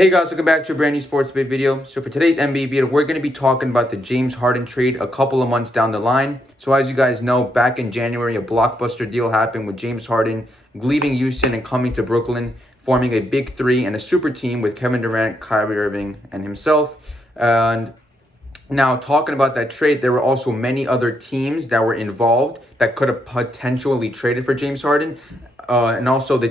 Hey guys, welcome back to a brand new sports bit video. So for today's NBA video, we're going to be talking about the James Harden trade a couple of months down the line. So as you guys know, back in January, a blockbuster deal happened with James Harden leaving Houston and coming to Brooklyn, forming a big three and a super team with Kevin Durant, Kyrie Irving, and himself. And now, talking about that trade, there were also many other teams that were involved that could have potentially traded for James Harden. And also the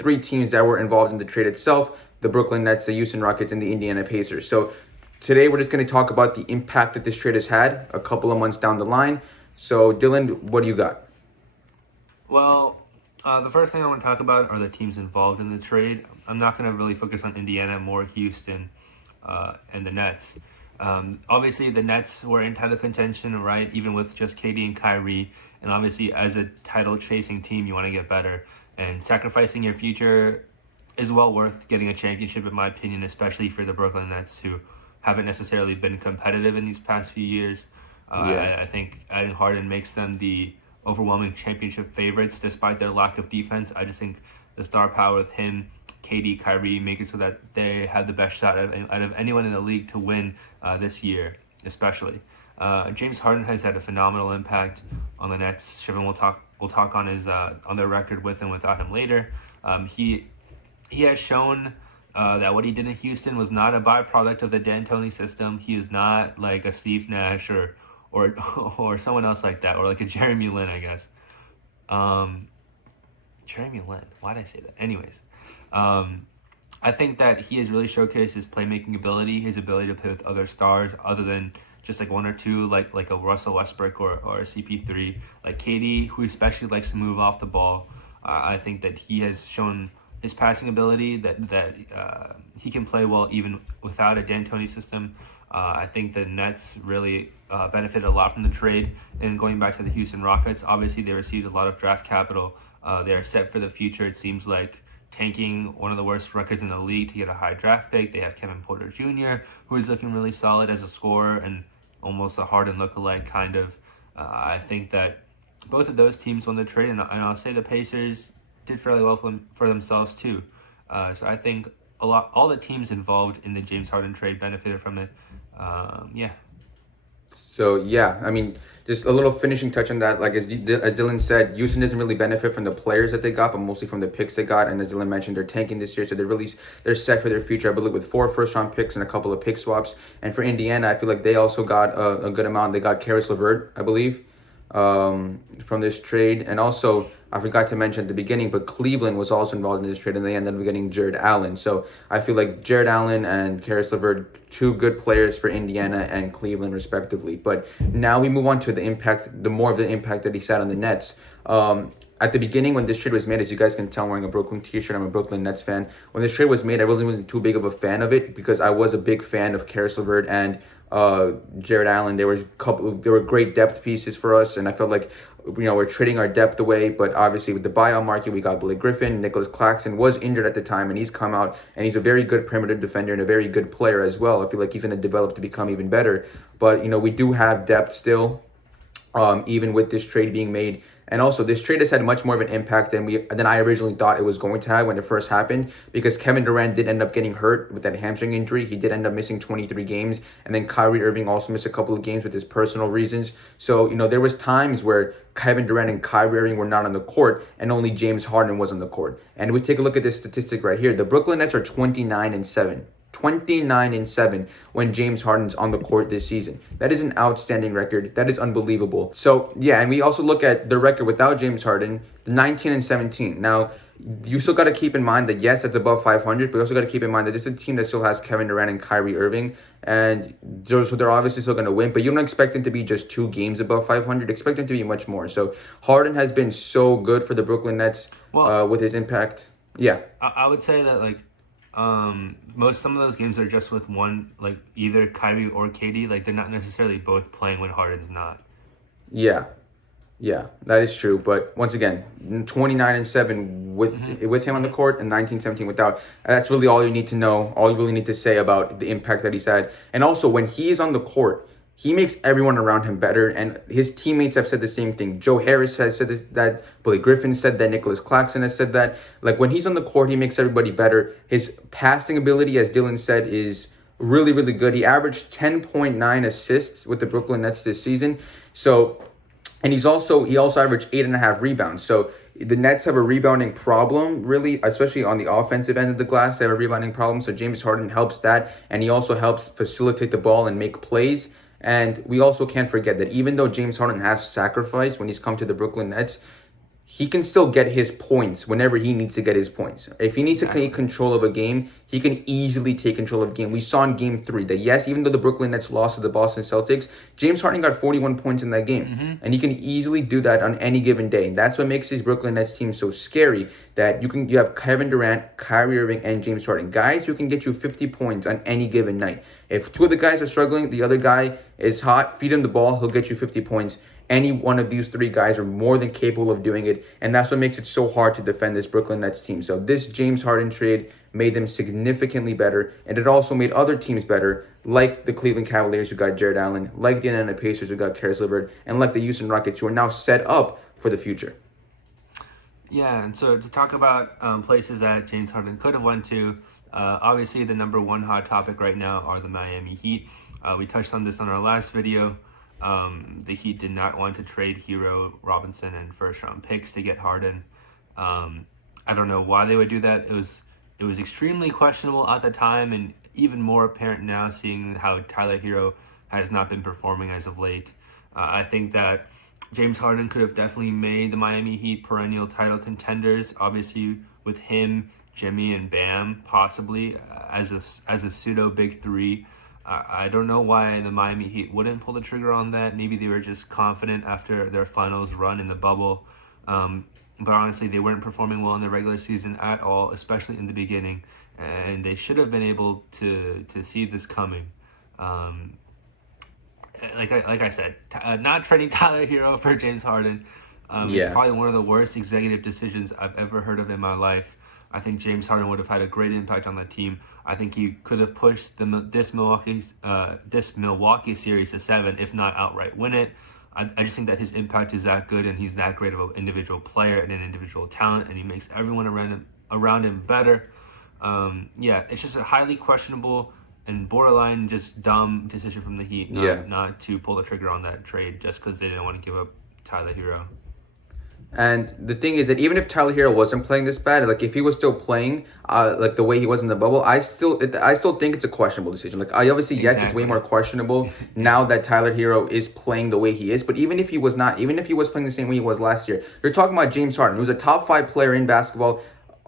three teams that were involved in the trade itself, the Brooklyn Nets, the Houston Rockets, and the Indiana Pacers. So today we're just going to talk about the impact that this trade has had a couple of months down the line. So Dylan, what do you got? Well, the first thing I want to talk about are the teams involved in the trade. I'm not going to really focus on Indiana, more Houston, and the Nets. Obviously, the Nets were in title contention, right? Even with just KD and Kyrie. And obviously, as a title-chasing team, you want to get better. And sacrificing your future is well worth getting a championship, in my opinion, especially for the Brooklyn Nets, who haven't necessarily been competitive in these past few years. I think adding Harden makes them the overwhelming championship favorites, despite their lack of defense. I just think the star power with him, KD, Kyrie, make it so that they have the best shot out of anyone in the league to win this year, especially. James Harden has had a phenomenal impact on the Nets. Shivam will talk on his on their record with and without him later. He has shown that what he did in Houston was not a byproduct of the D'Antoni system. He is not like a Steve Nash or someone else like that, or like a Jeremy Lin, I guess. Jeremy Lin, why did I say that? Anyways, I think that he has really showcased his playmaking ability, his ability to play with other stars other than just like one or two, like a Russell Westbrook or a CP3, like KD, who especially likes to move off the ball. I think that he has shown his passing ability, that he can play well even without a D'Antoni system. I think the Nets really benefited a lot from the trade. And going back to the Houston Rockets, obviously they received a lot of draft capital. They are set for the future. It seems like tanking one of the worst records in the league to get a high draft pick. They have Kevin Porter Jr., who is looking really solid as a scorer and almost a Harden lookalike kind of. I think that both of those teams won the trade, and I'll say the Pacers did fairly well for themselves too. So I think all the teams involved in the James Harden trade benefited from it. So I mean, just a little finishing touch on that. Like as Dylan said, Houston doesn't really benefit from the players that they got, but mostly from the picks they got. And as Dylan mentioned, they're tanking this year, so they're set for their future. I believe with 4 first-round picks and a couple of pick swaps. And for Indiana, I feel like they also got a good amount. They got Caris Levert, I believe, from this trade, and also I forgot to mention at the beginning, but Cleveland was also involved in this trade, and they ended up getting Jarrett Allen. So I feel like Jarrett Allen and Caris Levert, 2 good players for Indiana and Cleveland, respectively. But now we move on to the more of the impact that he's had on the Nets. At the beginning, when this trade was made, as you guys can tell, I'm wearing a Brooklyn t-shirt. I'm a Brooklyn Nets fan. When this trade was made, I really wasn't too big of a fan of it because I was a big fan of Caris Levert and Jarrett Allen. They were great depth pieces for us, and I felt like we're trading our depth away. But obviously with the buyout market, we got Blake Griffin. Nicholas Claxton was injured at the time, and he's come out, and he's a very good perimeter defender and a very good player as well. I feel like he's going to develop to become even better. But we do have depth still, even with this trade being made. And also, this trade has had much more of an impact than I originally thought it was going to have when it first happened, because Kevin Durant did end up getting hurt with that hamstring injury. He did end up missing 23 games, and then Kyrie Irving also missed a couple of games with his personal reasons. So, there was times where Kevin Durant and Kyrie Irving were not on the court, and only James Harden was on the court. And we take a look at this statistic right here. The Brooklyn Nets are 29-7. 29-7 when James Harden's on the court this season. That is an outstanding record. That is unbelievable. So, and we also look at the record without James Harden, the 19-17. Now, you still got to keep in mind that, yes, it's above 500, but you also got to keep in mind that this is a team that still has Kevin Durant and Kyrie Irving, and so they're obviously still going to win, but you don't expect them to be just 2 games above 500. Expect them to be much more. So, Harden has been so good for the Brooklyn Nets with his impact. Yeah. I would say that, some of those games are just with one, like either Kyrie or KD. Like they're not necessarily both playing when Harden's not. Yeah, that is true. But once again, 29-7 with him on the court and 19-17 without. That's really all you need to know. All you really need to say about the impact that he's had. And also, when he's on the court, he makes everyone around him better, and his teammates have said the same thing. Joe Harris has said that. Billy Griffin said that. Nicholas Claxton has said that. Like, when he's on the court, he makes everybody better. His passing ability, as Dylan said, is really, really good. He averaged 10.9 assists with the Brooklyn Nets this season. So, and he also averaged 8.5 rebounds. So the Nets have a rebounding problem, really, especially on the offensive end of the glass. They have a rebounding problem. So James Harden helps that, and he also helps facilitate the ball and make plays. And we also can't forget that even though James Harden has sacrificed when he's come to the Brooklyn Nets, he can still get his points whenever he needs to get his points. If he needs to take control of a game, he can easily take control of a game. We saw in Game 3 that, yes, even though the Brooklyn Nets lost to the Boston Celtics, James Harden got 41 points in that game. And he can easily do that on any given day. And that's what makes these Brooklyn Nets team so scary, that you have Kevin Durant, Kyrie Irving, and James Harden. Guys who can get you 50 points on any given night. If two of the guys are struggling, the other guy is hot, feed him the ball, he'll get you 50 points. Any one of these three guys are more than capable of doing it, and that's what makes it so hard to defend this Brooklyn Nets team. So this James Harden trade made them significantly better, and it also made other teams better, like the Cleveland Cavaliers, who got Jarrett Allen, like the Indiana Pacers, who got Caris Levert, and like the Houston Rockets, who are now set up for the future. Yeah, and so to talk about places that James Harden could have went to, obviously the number one hot topic right now are the Miami Heat. We touched on this on our last video. The Heat did not want to trade Hero, Robinson, and first-round picks to get Harden. I don't know why they would do that. It was extremely questionable at the time, and even more apparent now, seeing how Tyler Hero has not been performing as of late. I think that James Harden could have definitely made the Miami Heat perennial title contenders. Obviously, with him, Jimmy, and Bam possibly as a pseudo big three. I don't know why the Miami Heat wouldn't pull the trigger on that. Maybe they were just confident after their finals run in the bubble. But honestly, they weren't performing well in the regular season at all, especially in the beginning. And they should have been able to see this coming. Like I said, not trading Tyler Hero for James Harden is probably one of the worst executive decisions I've ever heard of in my life. I think James Harden would have had a great impact on the team. I think he could have pushed this Milwaukee series to 7, if not outright win it. I just think that his impact is that good, and he's that great of an individual player and an individual talent, and he makes everyone around him better. It's just a highly questionable and borderline just dumb decision from the Heat not to pull the trigger on that trade just because they didn't want to give up Tyler Hero. And the thing is that even if Tyler Hero wasn't playing this bad, like if he was still playing like the way he was in the bubble, I still think it's a questionable decision. Like, yes, it's way more questionable now that Tyler Hero is playing the way he is. But even if he was playing the same way he was last year, you're talking about James Harden, who's a top 5 player in basketball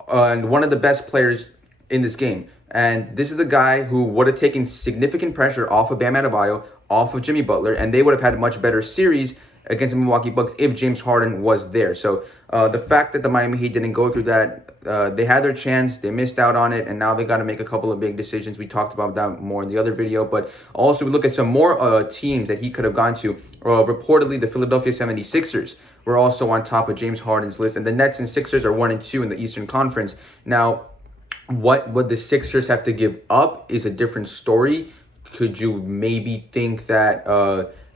and one of the best players in this game. And this is the guy who would have taken significant pressure off of Bam Adebayo, off of Jimmy Butler, and they would have had a much better series against the Milwaukee Bucks if James Harden was there. So the fact that the Miami Heat didn't go through that, they had their chance, they missed out on it, and now they got to make a couple of big decisions. We talked about that more in the other video, but also we look at some more teams that he could have gone to. Reportedly, the Philadelphia 76ers were also on top of James Harden's list, and the Nets and Sixers are 1 and 2 in the Eastern Conference. Now, what would the Sixers have to give up is a different story. Could you maybe think that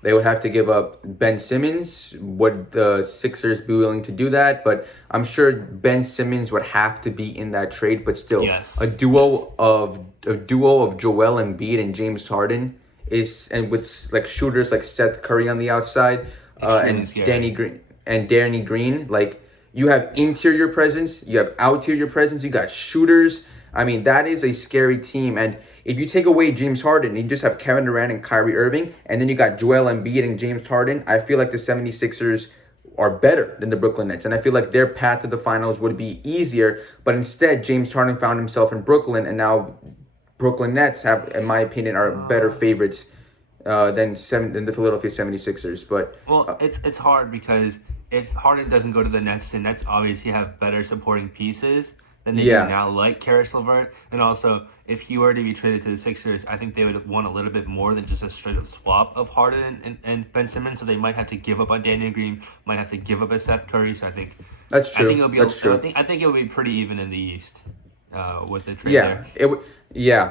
they would have to give up Ben Simmons? Would the Sixers be willing to do that? But I'm sure Ben Simmons would have to be in that trade. But still, a duo of Joel Embiid and James Harden and with like shooters like Seth Curry on the outside and Danny Green. Like, you have interior presence, you have outerior presence, you got shooters. I mean, that is a scary team. And if you take away James Harden, you just have Kevin Durant and Kyrie Irving, and then you got Joel Embiid and James Harden, I feel like the 76ers are better than the Brooklyn Nets. And I feel like their path to the finals would be easier. But instead, James Harden found himself in Brooklyn, and now Brooklyn Nets are better favorites than the Philadelphia 76ers. But it's hard because if Harden doesn't go to the Nets obviously have better supporting pieces than they do now, like Caris Levert. And also, if he were to be traded to the Sixers, I think they would want a little bit more than just a straight-up swap of Harden and Ben Simmons. So they might have to give up on Danny Green, might have to give up a Seth Curry. So I think that's true. I think it would be pretty even in the East with the trade there.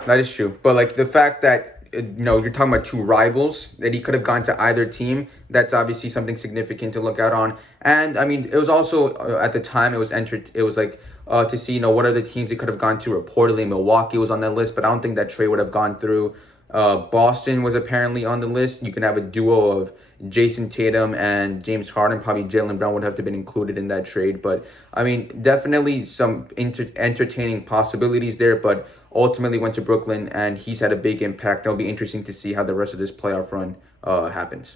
That is true. But like the fact that you're talking about two rivals that he could have gone to either team. That's obviously something significant to look out on. And I mean, it was also at the time it was entered. It was like to see what are the teams he could have gone to. Reportedly, Milwaukee was on that list, but I don't think that trade would have gone through. Boston was apparently on the list. You can have a duo of Jason Tatum and James Harden. Probably Jaylen Brown would have to been included in that trade. But I mean, definitely some entertaining possibilities there. But ultimately went to Brooklyn, and he's had a big impact. It'll be interesting to see how the rest of this playoff run happens.